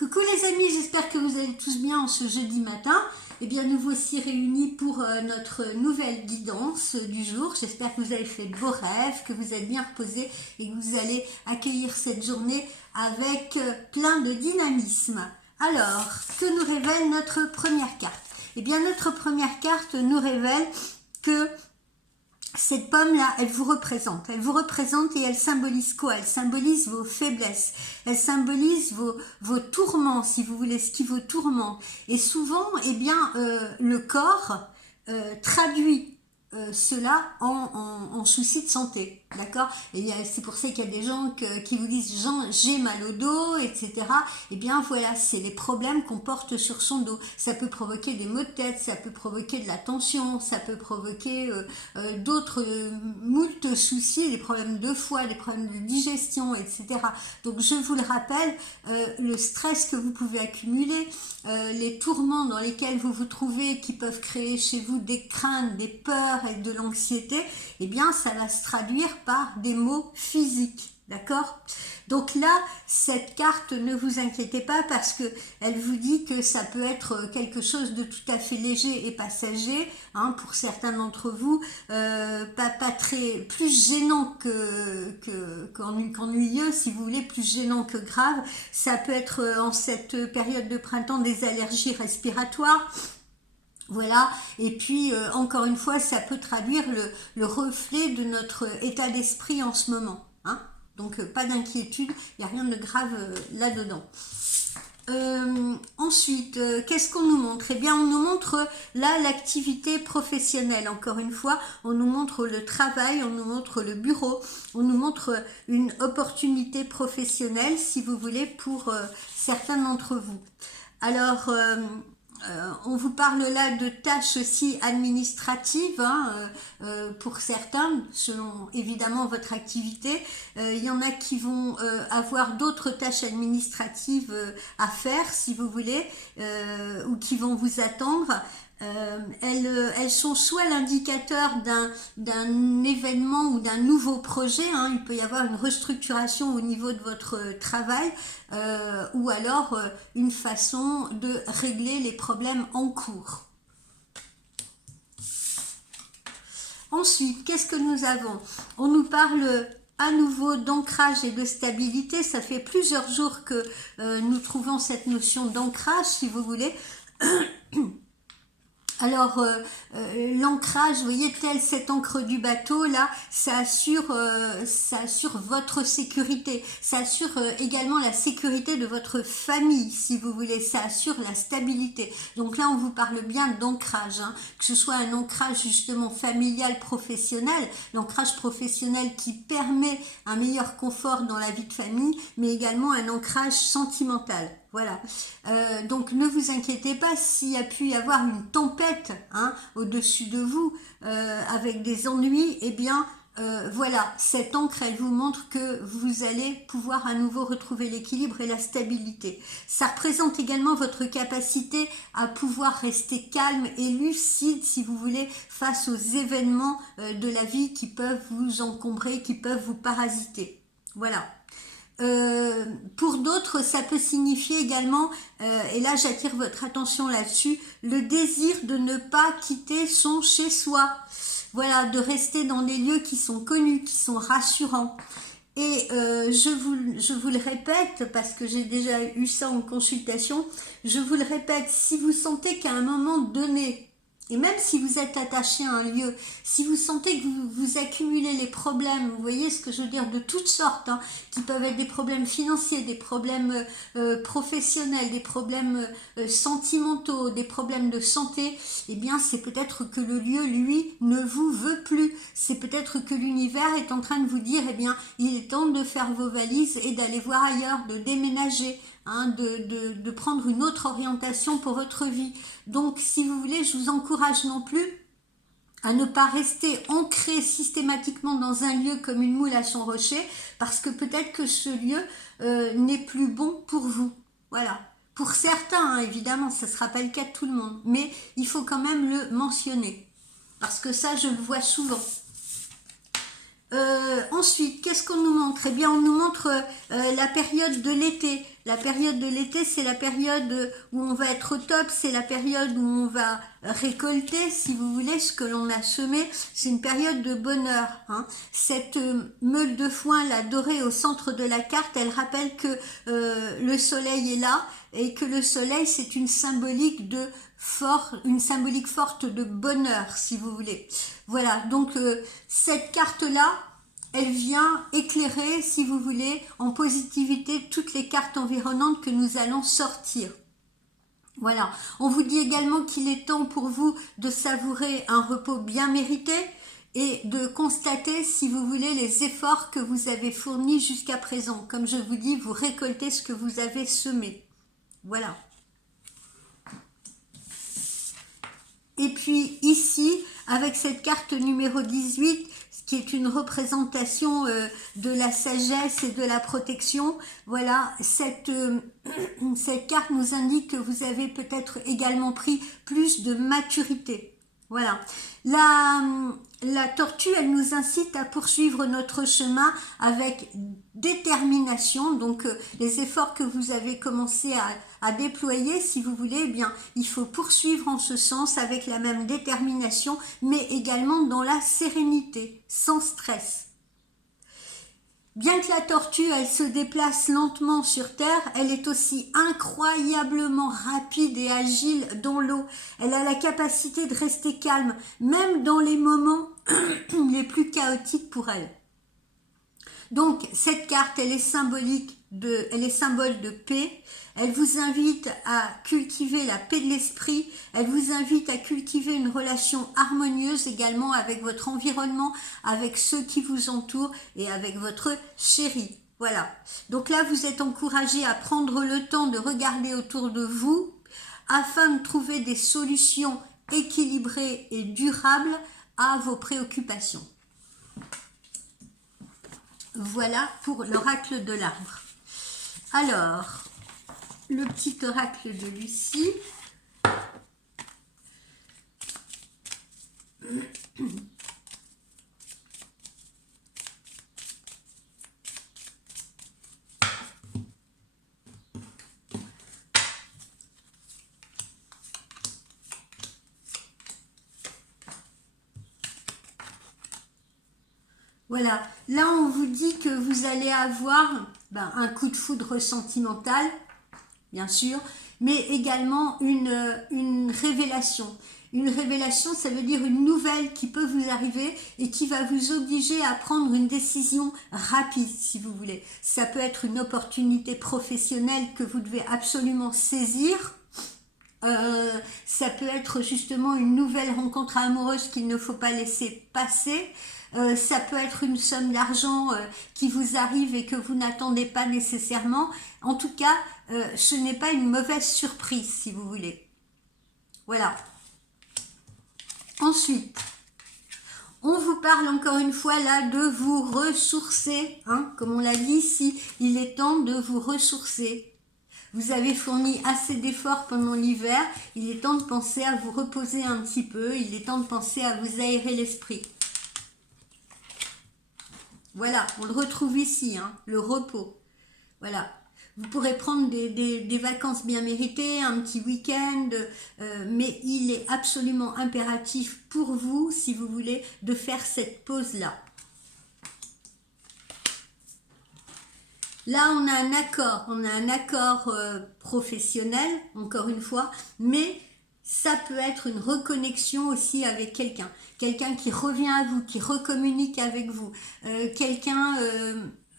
Coucou les amis, j'espère que vous allez tous bien en ce jeudi matin. Eh bien, nous voici réunis pour notre nouvelle guidance du jour. J'espère que vous avez fait de beaux rêves, que vous êtes bien reposés et que vous allez accueillir cette journée avec plein de dynamisme. Alors, que nous révèle notre première carte? Eh bien, notre première carte nous révèle que cette pomme-là, elle vous représente et elle symbolise quoi? Elle symbolise vos faiblesses, elle symbolise vos tourments, si vous voulez, ce qui vous tourmente. Et souvent, eh bien, le corps traduit cela en souci de santé, d'accord? Et c'est pour ça qu'il y a des gens qui vous disent j'ai mal au dos, etc. Et bien voilà, c'est les problèmes qu'on porte sur son dos. Ça peut provoquer des maux de tête, ça peut provoquer de la tension, ça peut provoquer d'autres moult soucis, des problèmes de foie, des problèmes de digestion, etc. Donc je vous le rappelle, le stress que vous pouvez accumuler, les tourments dans lesquels vous vous trouvez qui peuvent créer chez vous des craintes, des peurs et de l'anxiété, eh bien ça va se traduire par des maux physiques, d'accord? Donc là, cette carte, ne vous inquiétez pas parce que elle vous dit que ça peut être quelque chose de tout à fait léger et passager, hein, pour certains d'entre vous, pas très, plus gênant qu'ennuyeux, si vous voulez, plus gênant que grave. Ça peut être en cette période de printemps des allergies respiratoires. Voilà, et puis encore une fois, ça peut traduire le reflet de notre état d'esprit en ce moment, hein. Donc pas d'inquiétude, il n'y a rien de grave là-dedans. Ensuite, qu'est-ce qu'on nous montre? Eh bien, on nous montre là l'activité professionnelle. Encore une fois, on nous montre le travail, on nous montre le bureau, on nous montre une opportunité professionnelle, si vous voulez, pour certains d'entre vous. Alors, on vous parle là de tâches aussi administratives, hein, pour certains, selon évidemment votre activité. Il y en a qui vont avoir d'autres tâches administratives à faire, si vous voulez, ou qui vont vous attendre. Elles sont soit l'indicateur d'un événement ou d'un nouveau projet, hein. Il peut y avoir une restructuration au niveau de votre travail, ou alors une façon de régler les problèmes en cours. Ensuite, qu'est-ce que nous avons? On nous parle à nouveau d'ancrage et de stabilité. Ça fait plusieurs jours que nous trouvons cette notion d'ancrage, si vous voulez. Alors, l'ancrage, vous voyez, tel cette ancre du bateau, là, ça assure votre sécurité. Ça assure également la sécurité de votre famille, si vous voulez. Ça assure la stabilité. Donc là, on vous parle bien d'ancrage, hein, que ce soit un ancrage justement familial, professionnel, l'ancrage professionnel qui permet un meilleur confort dans la vie de famille, mais également un ancrage sentimental. Voilà, donc ne vous inquiétez pas s'il y a pu y avoir une tempête, hein, au-dessus de vous, avec des ennuis, eh bien voilà, cette ancre, elle vous montre que vous allez pouvoir à nouveau retrouver l'équilibre et la stabilité. Ça représente également votre capacité à pouvoir rester calme et lucide, si vous voulez, face aux événements de la vie qui peuvent vous encombrer, qui peuvent vous parasiter. Voilà. Pour d'autres, ça peut signifier également, et là j'attire votre attention là-dessus, le désir de ne pas quitter son chez-soi. Voilà, de rester dans des lieux qui sont connus, qui sont rassurants. Et je vous le répète, parce que j'ai déjà eu ça en consultation, je vous le répète, si vous sentez qu'à un moment donné, et même si vous êtes attaché à un lieu, si vous sentez que vous accumulez les problèmes, vous voyez ce que je veux dire, de toutes sortes, hein, qui peuvent être des problèmes financiers, des problèmes professionnels, des problèmes sentimentaux, des problèmes de santé, eh bien c'est peut-être que le lieu, lui, ne vous veut plus. C'est peut-être que l'univers est en train de vous dire, eh bien, il est temps de faire vos valises et d'aller voir ailleurs, de déménager, hein, de prendre une autre orientation pour votre vie. Donc, si vous voulez, je vous encourage non plus à ne pas rester ancré systématiquement dans un lieu comme une moule à son rocher, parce que peut-être que ce lieu n'est plus bon pour vous. Voilà. Pour certains, hein, évidemment, ça ne sera pas le cas de tout le monde, mais il faut quand même le mentionner, parce que ça, je le vois souvent. Ensuite, qu'est-ce qu'on nous montre? Eh bien, on nous montre la période de l'été. La période de l'été, c'est la période où on va être au top, c'est la période où on va récolter, si vous voulez, ce que l'on a semé. C'est une période de bonheur, hein. Cette meule de foin, la dorée au centre de la carte, elle rappelle que le soleil est là et que le soleil, c'est une symbolique une symbolique forte de bonheur, si vous voulez. Voilà, donc cette carte-là, elle vient éclairer, si vous voulez, en positivité toutes les cartes environnantes que nous allons sortir. Voilà, on vous dit également qu'il est temps pour vous de savourer un repos bien mérité et de constater, si vous voulez, les efforts que vous avez fournis jusqu'à présent. Comme je vous dis, vous récoltez ce que vous avez semé. Voilà. Et puis ici, avec cette carte numéro 18, qui est une représentation de la sagesse et de la protection. Voilà, cette carte nous indique que vous avez peut-être également pris plus de maturité. Voilà. La tortue, elle nous incite à poursuivre notre chemin avec détermination. Donc, les efforts que vous avez commencé à déployer, si vous voulez, eh bien, il faut poursuivre en ce sens avec la même détermination, mais également dans la sérénité, sans stress. Bien que la tortue, elle se déplace lentement sur Terre, elle est aussi incroyablement rapide et agile dans l'eau. Elle a la capacité de rester calme, même dans les moments les plus chaotiques pour elle. Donc, cette carte, elle est symbole de paix. Elle vous invite à cultiver la paix de l'esprit. Elle vous invite à cultiver une relation harmonieuse également avec votre environnement, avec ceux qui vous entourent et avec votre chéri. Voilà. Donc là, vous êtes encouragé à prendre le temps de regarder autour de vous afin de trouver des solutions équilibrées et durables à vos préoccupations. Voilà pour l'oracle de l'arbre. Alors, le petit oracle de Lucie. Voilà, là on vous dit que vous allez avoir un coup de foudre sentimental, bien sûr, mais également une révélation. Une révélation, ça veut dire une nouvelle qui peut vous arriver et qui va vous obliger à prendre une décision rapide, si vous voulez. Ça peut être une opportunité professionnelle que vous devez absolument saisir. Ça peut être justement une nouvelle rencontre amoureuse qu'il ne faut pas laisser passer. Ça peut être une somme d'argent qui vous arrive et que vous n'attendez pas nécessairement. En tout cas, ce n'est pas une mauvaise surprise, si vous voulez. Voilà. Ensuite, on vous parle encore une fois là de vous ressourcer. Hein, comme on l'a dit ici, il est temps de vous ressourcer. Vous avez fourni assez d'efforts pendant l'hiver. Il est temps de penser à vous reposer un petit peu. Il est temps de penser à vous aérer l'esprit. Voilà, on le retrouve ici, hein, le repos. Voilà, vous pourrez prendre des vacances bien méritées, un petit week-end, mais il est absolument impératif pour vous, si vous voulez, de faire cette pause-là. Là, on a un accord professionnel, encore une fois, mais ça peut être une reconnexion aussi avec quelqu'un. Quelqu'un qui revient à vous, qui recommunique avec vous. Quelqu'un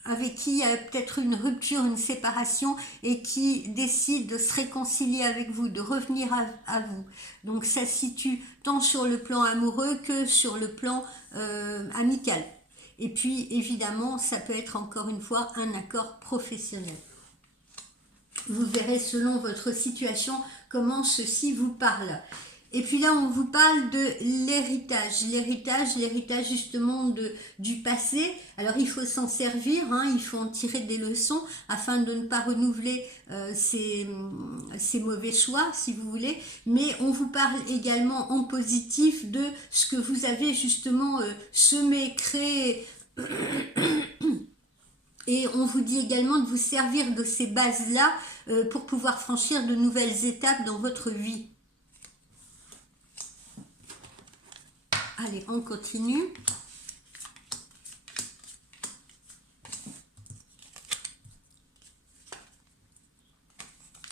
avec qui il y a peut-être une rupture, une séparation et qui décide de se réconcilier avec vous, de revenir à vous. Donc ça se situe tant sur le plan amoureux que sur le plan amical. Et puis évidemment, ça peut être encore une fois un accord professionnel. Vous verrez selon votre situation comment ceci vous parle. Et puis là, on vous parle de l'héritage. L'héritage justement du passé. Alors, il faut s'en servir, hein, il faut en tirer des leçons afin de ne pas renouveler ces mauvais choix, si vous voulez. Mais on vous parle également en positif de ce que vous avez justement semé, créé Et on vous dit également de vous servir de ces bases-là pour pouvoir franchir de nouvelles étapes dans votre vie. Allez, on continue.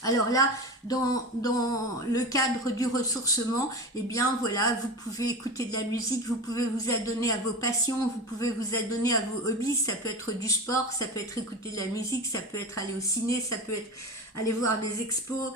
Alors là, dans le cadre du ressourcement, eh bien voilà, vous pouvez écouter de la musique, vous pouvez vous adonner à vos passions, vous pouvez vous adonner à vos hobbies, ça peut être du sport, ça peut être écouter de la musique, ça peut être aller au ciné, ça peut être aller voir des expos,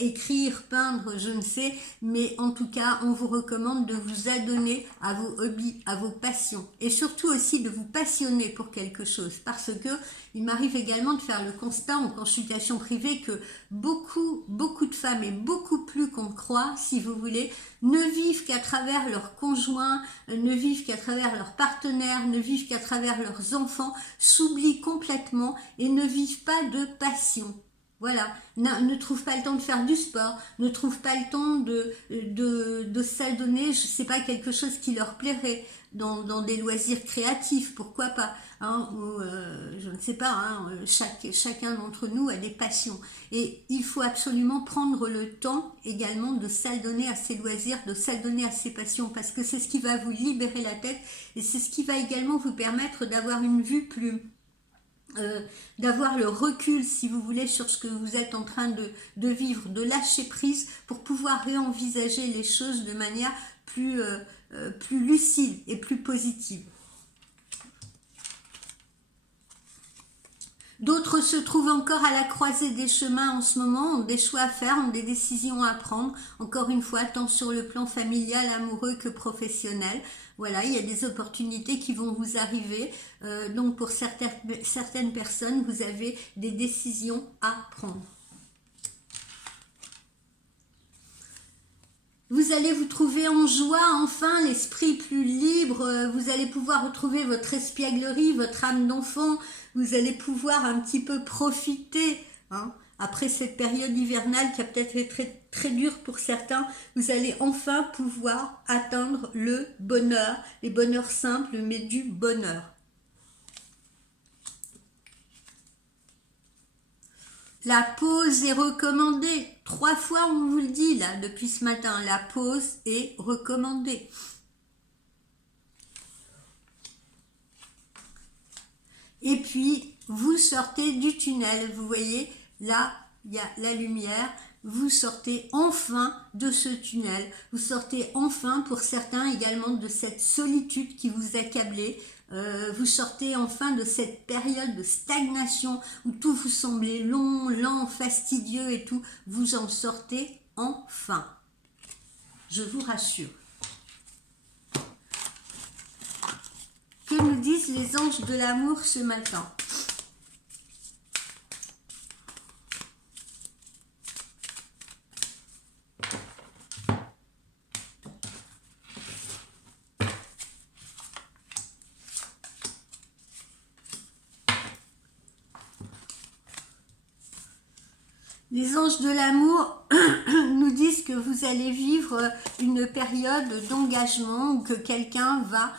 écrire, peindre, je ne sais, mais en tout cas, on vous recommande de vous adonner à vos hobbies, à vos passions, et surtout aussi de vous passionner pour quelque chose, parce que il m'arrive également de faire le constat en consultation privée que beaucoup de femmes, et beaucoup plus qu'on croit, si vous voulez, ne vivent qu'à travers leurs conjoints, ne vivent qu'à travers leurs partenaires, ne vivent qu'à travers leurs enfants, s'oublient complètement et ne vivent pas de passion. Voilà, ne trouve pas le temps de faire du sport, ne trouve pas le temps de s'adonner, je sais pas, quelque chose qui leur plairait, dans des loisirs créatifs, pourquoi pas, hein, ou je ne sais pas, hein, chacun d'entre nous a des passions. Et il faut absolument prendre le temps également de s'adonner à ses loisirs, de s'adonner à ses passions, parce que c'est ce qui va vous libérer la tête, et c'est ce qui va également vous permettre d'avoir une vue plus... d'avoir le recul, si vous voulez, sur ce que vous êtes en train de vivre, de lâcher prise pour pouvoir réenvisager les choses de manière plus lucide et plus positive. D'autres se trouvent encore à la croisée des chemins en ce moment, ont des choix à faire, ont des décisions à prendre, encore une fois, tant sur le plan familial, amoureux que professionnel. Voilà, il y a des opportunités qui vont vous arriver. Donc pour certaines personnes, vous avez des décisions à prendre. Vous allez vous trouver en joie, enfin, l'esprit plus libre, vous allez pouvoir retrouver votre espièglerie, votre âme d'enfant, vous allez pouvoir un petit peu profiter, hein, après cette période hivernale qui a peut-être été très, très dure pour certains, vous allez enfin pouvoir atteindre le bonheur, les bonheurs simples, mais du bonheur. La pause est recommandée. 3 fois on vous le dit là depuis ce matin. La pause est recommandée. Et puis vous sortez du tunnel. Vous voyez là, il y a la lumière. Vous sortez enfin de ce tunnel. Vous sortez enfin, pour certains également, de cette solitude qui vous accablait. Vous sortez enfin de cette période de stagnation où tout vous semblait long, lent, fastidieux et tout. Vous en sortez enfin. Je vous rassure. Que nous disent les anges de l'amour ce matin ? Les anges de l'amour nous disent que vous allez vivre une période d'engagement ou que quelqu'un va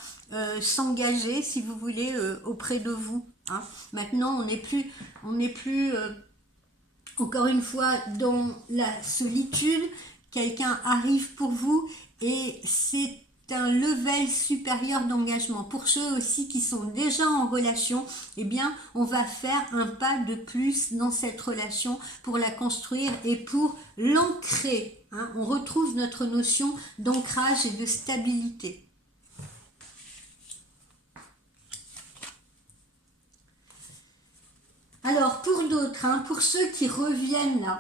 s'engager, si vous voulez, auprès de vous. Hein. Maintenant, on n'est plus encore une fois dans la solitude. Quelqu'un arrive pour vous et c'est un level supérieur d'engagement. Pour ceux aussi qui sont déjà en relation, eh bien, on va faire un pas de plus dans cette relation pour la construire et pour l'ancrer. Hein. On retrouve notre notion d'ancrage et de stabilité. Alors, pour d'autres, hein, pour ceux qui reviennent là,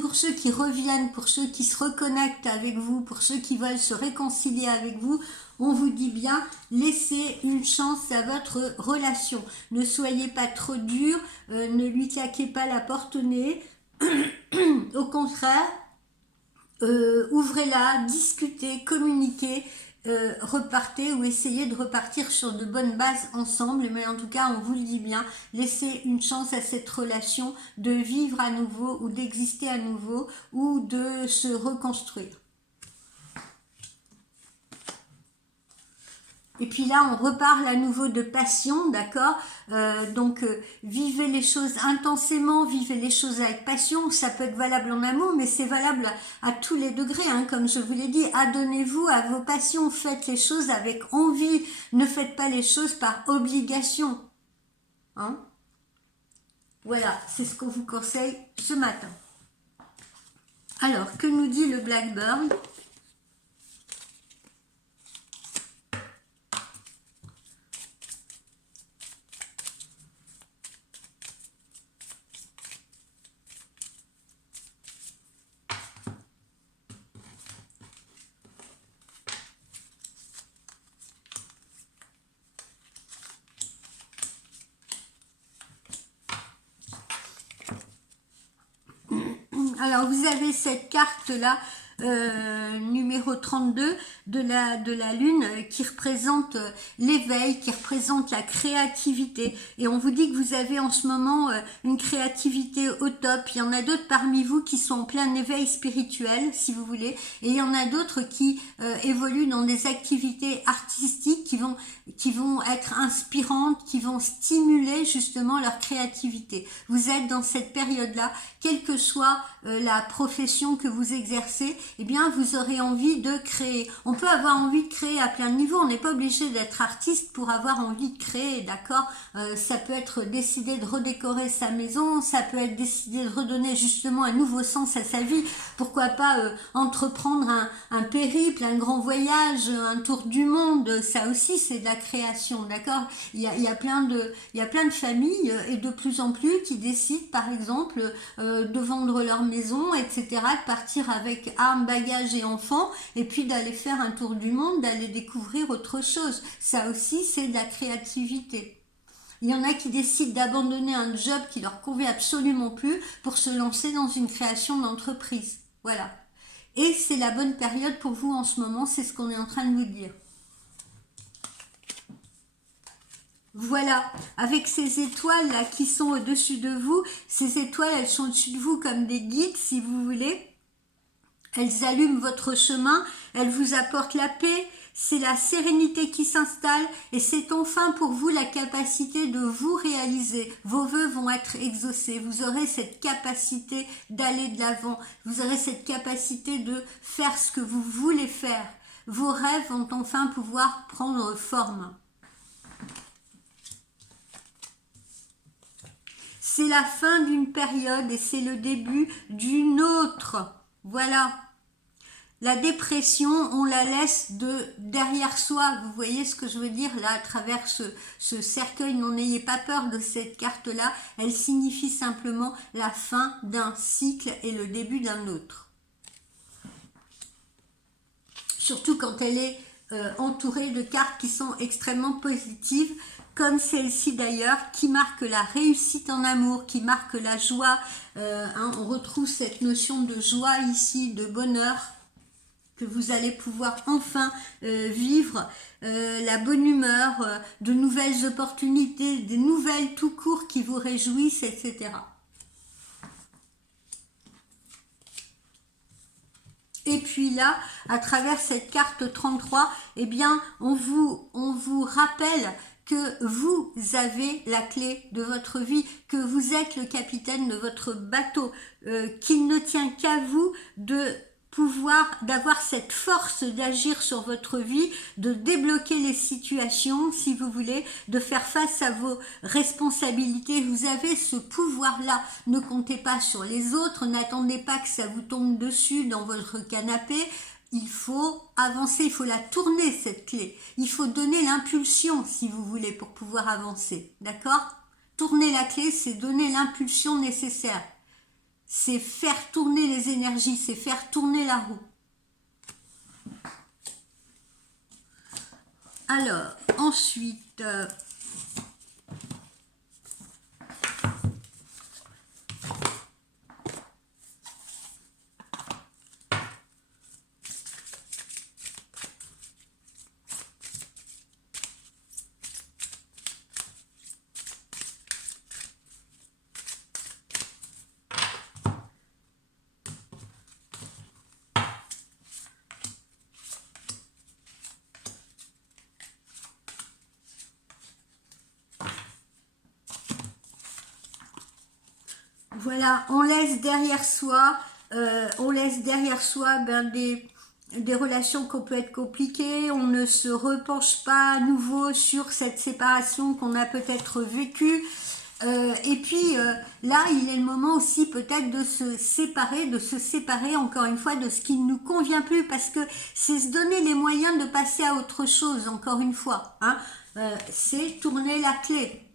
pour ceux qui se reconnectent avec vous, pour ceux qui veulent se réconcilier avec vous, on vous dit bien, laissez une chance à votre relation. Ne soyez pas trop dur, ne lui claquez pas la porte au nez. Au contraire, ouvrez-la, discutez, communiquez, repartez ou essayez de repartir sur de bonnes bases ensemble, mais en tout cas on vous le dit bien, laissez une chance à cette relation de vivre à nouveau ou d'exister à nouveau ou de se reconstruire. Et puis là, on reparle à nouveau de passion, d'accord? Donc, vivez les choses intensément, vivez les choses avec passion. Ça peut être valable en amour, mais c'est valable à tous les degrés, hein, comme je vous l'ai dit. Adonnez-vous à vos passions, faites les choses avec envie. Ne faites pas les choses par obligation. Hein? Voilà, c'est ce qu'on vous conseille ce matin. Alors, que nous dit le Blackbird? Alors, vous avez cette carte-là, numéro 32 de la Lune, qui représente l'éveil, qui représente la créativité. Et on vous dit que vous avez en ce moment une créativité au top. Il y en a d'autres parmi vous qui sont en plein éveil spirituel, si vous voulez. Et il y en a d'autres qui évoluent dans des activités artistiques qui vont être inspirantes, qui vont stimuler justement leur créativité. Vous êtes dans cette période-là, quelle que soit la profession que vous exercez, eh bien vous aurez envie de créer. On peut avoir envie de créer à plein de niveaux, on n'est pas obligé d'être artiste pour avoir envie de créer, d'accord? Ça peut être décider de redécorer sa maison, ça peut être décider de redonner justement un nouveau sens à sa vie, pourquoi pas entreprendre un périple, un grand voyage, un tour du monde, ça aussi c'est de la création, d'accord? Il y a plein de familles et de plus en plus qui décident par exemple de vendre leur maison, etc., de partir avec armes, bagages et enfants, et puis d'aller faire un tour du monde, d'aller découvrir autre chose. Ça aussi, c'est de la créativité. Il y en a qui décident d'abandonner un job qui leur convient absolument plus pour se lancer dans une création d'entreprise. Voilà. Et c'est la bonne période pour vous en ce moment, c'est ce qu'on est en train de vous dire. Voilà, avec ces étoiles là qui sont au-dessus de vous, ces étoiles elles sont au-dessus de vous comme des guides si vous voulez. Elles allument votre chemin, elles vous apportent la paix, c'est la sérénité qui s'installe et c'est enfin pour vous la capacité de vous réaliser. Vos vœux vont être exaucés, vous aurez cette capacité d'aller de l'avant, vous aurez cette capacité de faire ce que vous voulez faire. Vos rêves vont enfin pouvoir prendre forme. C'est la fin d'une période et c'est le début d'une autre. Voilà. La dépression, on la laisse derrière soi. Vous voyez ce que je veux dire là à travers ce cercueil. N'en ayez pas peur de cette carte-là. Elle signifie simplement la fin d'un cycle et le début d'un autre. Surtout quand elle est entourée de cartes qui sont extrêmement positives, comme celle-ci d'ailleurs, qui marque la réussite en amour, qui marque la joie. On retrouve cette notion de joie ici, de bonheur, que vous allez pouvoir enfin vivre, la bonne humeur, de nouvelles opportunités, des nouvelles tout court qui vous réjouissent, etc. Et puis là, à travers cette carte 33, eh bien, on vous rappelle que vous avez la clé de votre vie, que vous êtes le capitaine de votre bateau, qu'il ne tient qu'à vous d'avoir cette force d'agir sur votre vie, de débloquer les situations, si vous voulez, de faire face à vos responsabilités. Vous avez ce pouvoir-là. Ne comptez pas sur les autres, n'attendez pas que ça vous tombe dessus dans votre canapé. Il faut avancer, il faut la tourner cette clé. Il faut donner l'impulsion, si vous voulez, pour pouvoir avancer. D'accord? Tourner la clé, c'est donner l'impulsion nécessaire. C'est faire tourner les énergies, c'est faire tourner la roue. Alors, ensuite, Voilà, on laisse derrière soi, des relations qui peuvent être compliquées, on ne se repenche pas à nouveau sur cette séparation qu'on a peut-être vécue. Et puis là, il est le moment aussi peut-être de se séparer encore une fois de ce qui ne nous convient plus, parce que c'est se donner les moyens de passer à autre chose, encore une fois. Hein. C'est tourner la clé.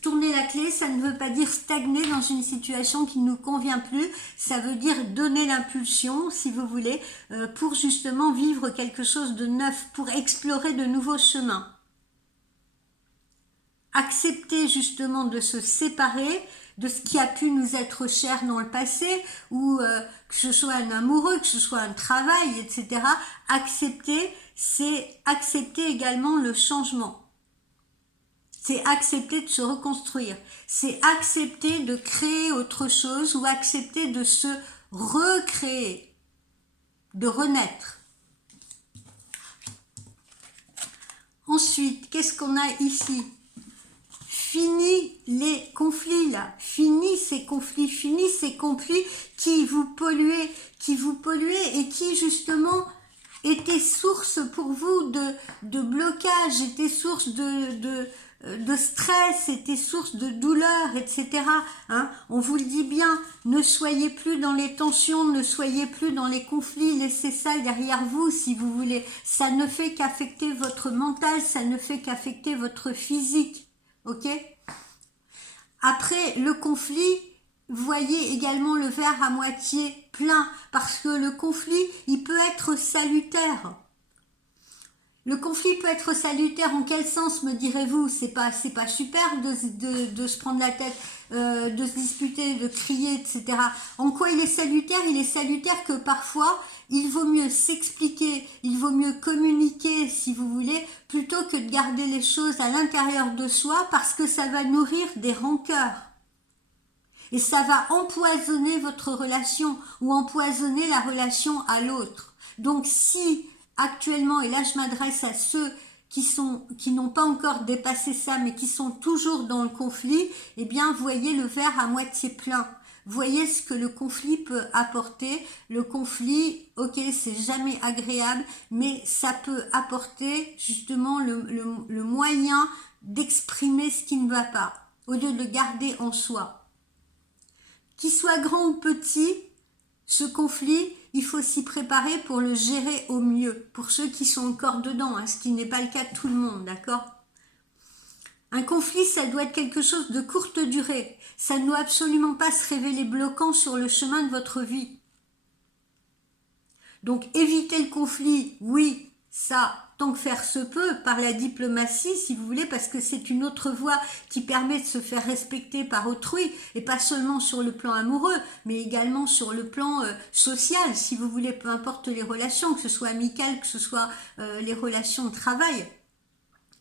Tourner la clé, ça ne veut pas dire stagner dans une situation qui ne nous convient plus, ça veut dire donner l'impulsion, si vous voulez, pour justement vivre quelque chose de neuf, pour explorer de nouveaux chemins. Accepter justement de se séparer de ce qui a pu nous être cher dans le passé, ou que ce soit un amoureux, que ce soit un travail, etc. Accepter, c'est accepter également le changement. C'est accepter de se reconstruire. C'est accepter de créer autre chose ou accepter de se recréer, de renaître. Ensuite, qu'est-ce qu'on a ici? Fini les conflits là, fini ces conflits qui vous polluaient et qui justement étaient source pour vous de blocage, étaient source de stress, étaient source de douleur, etc. Hein, on vous le dit bien, ne soyez plus dans les tensions, ne soyez plus dans les conflits, laissez ça derrière vous si vous voulez. Ça ne fait qu'affecter votre mental, ça ne fait qu'affecter votre physique. Ok? Après le conflit, voyez également le verre à moitié plein, parce que le conflit, il peut être salutaire. Le conflit peut être salutaire en quel sens, me direz-vous? C'est pas super de se prendre la tête, de se disputer, de crier, etc. En quoi il est salutaire? Il est salutaire que parfois, il vaut mieux s'expliquer, il vaut mieux communiquer, si vous voulez, plutôt que de garder les choses à l'intérieur de soi, parce que ça va nourrir des rancœurs. Et ça va empoisonner votre relation, ou empoisonner la relation à l'autre. Donc si actuellement, et là je m'adresse à ceux qui n'ont pas encore dépassé ça, mais qui sont toujours dans le conflit, eh bien voyez le verre à moitié plein. Voyez ce que le conflit peut apporter. Le conflit, ok, c'est jamais agréable, mais ça peut apporter justement le moyen d'exprimer ce qui ne va pas, au lieu de le garder en soi. Qu'il soit grand ou petit, ce conflit, il faut s'y préparer pour le gérer au mieux, pour ceux qui sont encore dedans, hein, ce qui n'est pas le cas de tout le monde, d'accord? Un conflit, ça doit être quelque chose de courte durée, ça ne doit absolument pas se révéler bloquant sur le chemin de votre vie. Donc éviter le conflit, oui, ça, tant que faire se peut, par la diplomatie, si vous voulez, parce que c'est une autre voie qui permet de se faire respecter par autrui, et pas seulement sur le plan amoureux, mais également sur le plan social, si vous voulez, peu importe les relations, que ce soit amicales, que ce soit les relations de travail.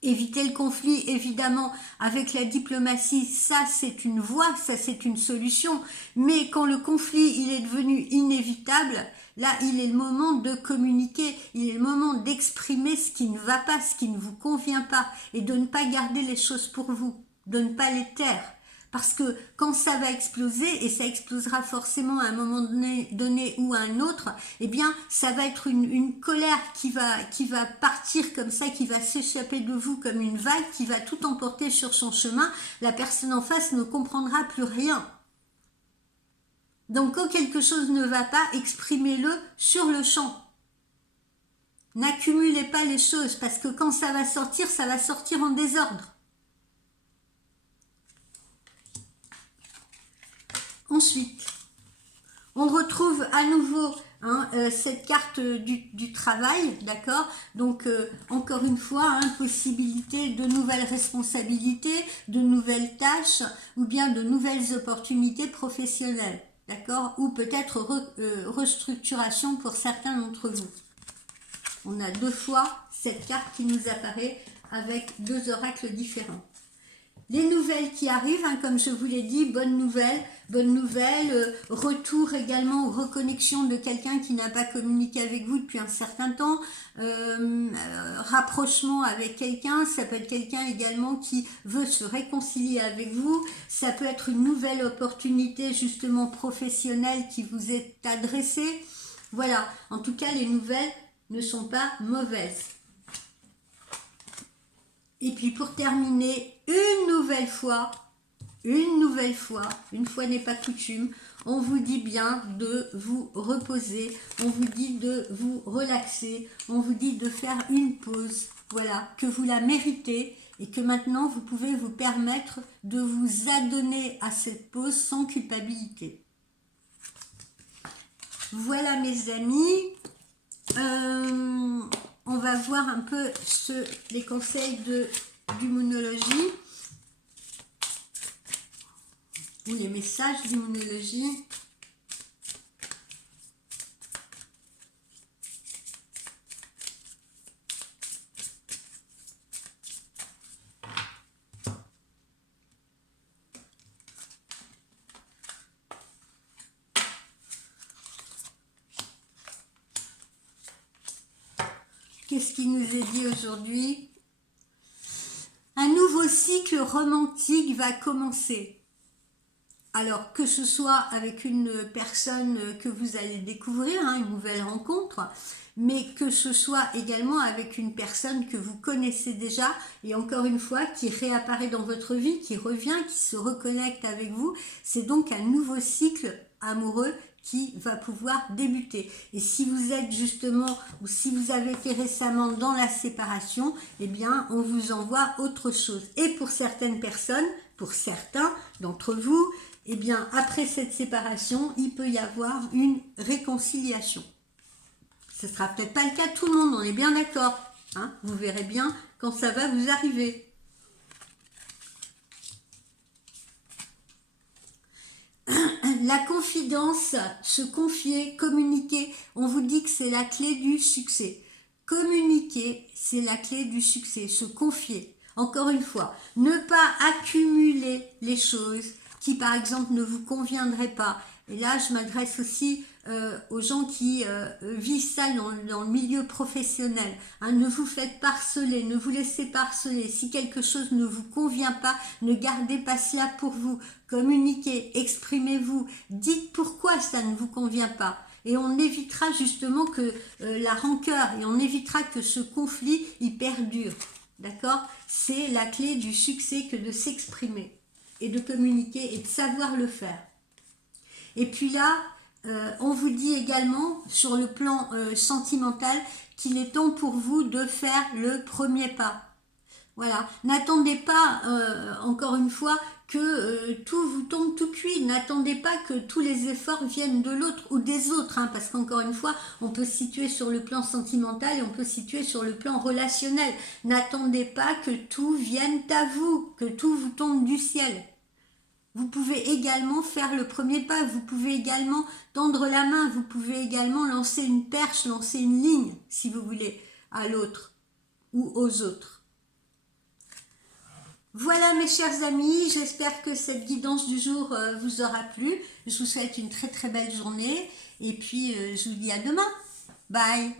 Éviter le conflit, évidemment, avec la diplomatie, ça c'est une voie, ça c'est une solution. Mais quand le conflit, il est devenu inévitable, là, il est le moment de communiquer, il est le moment d'exprimer ce qui ne va pas, ce qui ne vous convient pas, et de ne pas garder les choses pour vous, de ne pas les taire. Parce que quand ça va exploser, et ça explosera forcément à un moment donné ou à un autre, eh bien, ça va être une colère qui va partir comme ça, qui va s'échapper de vous comme une vague, qui va tout emporter sur son chemin. La personne en face ne comprendra plus rien. Donc, quand quelque chose ne va pas, exprimez-le sur le champ. N'accumulez pas les choses, parce que quand ça va sortir en désordre. Ensuite, on retrouve à nouveau cette carte du travail, d'accord? Donc, encore une fois, possibilité de nouvelles responsabilités, de nouvelles tâches, ou bien de nouvelles opportunités professionnelles, d'accord? Ou peut-être restructuration pour certains d'entre vous. On a deux fois cette carte qui nous apparaît avec deux oracles différents. les nouvelles qui arrivent, hein, comme je vous l'ai dit, bonne nouvelle, retour également ou reconnexion de quelqu'un qui n'a pas communiqué avec vous depuis un certain temps, rapprochement avec quelqu'un, ça peut être quelqu'un également qui veut se réconcilier avec vous, ça peut être une nouvelle opportunité justement professionnelle qui vous est adressée. Voilà, en tout cas les nouvelles ne sont pas mauvaises. Et puis pour terminer, une fois n'est pas coutume, on vous dit bien de vous reposer, on vous dit de vous relaxer, on vous dit de faire une pause, voilà, que vous la méritez et que maintenant vous pouvez vous permettre de vous adonner à cette pause sans culpabilité. Voilà mes amis, on va voir un peu les conseils d'immunologie ou les messages d'immunologie. Qu'est-ce qui nous est dit aujourd'hui? Un nouveau cycle romantique va commencer. Alors, que ce soit avec une personne que vous allez découvrir, hein, une nouvelle rencontre, mais que ce soit également avec une personne que vous connaissez déjà, et encore une fois, qui réapparaît dans votre vie, qui revient, qui se reconnecte avec vous. C'est donc un nouveau cycle amoureux qui va pouvoir débuter. Et si vous êtes justement, ou si vous avez été récemment dans la séparation, eh bien, on vous envoie autre chose. Et pour certaines personnes, pour certains d'entre vous, eh bien, après cette séparation, il peut y avoir une réconciliation. Ce ne sera peut-être pas le cas de tout le monde, on est bien d'accord. Hein, vous verrez bien quand ça va vous arriver. La confidence, se confier, communiquer, on vous dit que c'est la clé du succès. Communiquer, c'est la clé du succès, se confier. Encore une fois, ne pas accumuler les choses qui par exemple ne vous conviendraient pas. Et là, je m'adresse aussi aux gens qui vivent ça dans le milieu professionnel. Hein, ne vous faites pas harceler, ne vous laissez pas harceler. Si quelque chose ne vous convient pas, ne gardez pas cela pour vous. Communiquez, exprimez-vous, dites pourquoi ça ne vous convient pas. Et on évitera justement que la rancœur, et on évitera que ce conflit, il perdure. D'accord? C'est la clé du succès que de s'exprimer et de communiquer et de savoir le faire. Et puis là, on vous dit également sur le plan sentimental qu'il est temps pour vous de faire le premier pas. Voilà, n'attendez pas, encore une fois, que tout vous tombe tout cuit. N'attendez pas que tous les efforts viennent de l'autre ou des autres, hein, parce qu'encore une fois, on peut se situer sur le plan sentimental et on peut se situer sur le plan relationnel. N'attendez pas que tout vienne à vous, que tout vous tombe du ciel. Vous pouvez également faire le premier pas, vous pouvez également tendre la main, vous pouvez également lancer une perche, lancer une ligne, si vous voulez, à l'autre ou aux autres. Voilà mes chers amis, j'espère que cette guidance du jour vous aura plu. Je vous souhaite une très très belle journée et puis je vous dis à demain. Bye.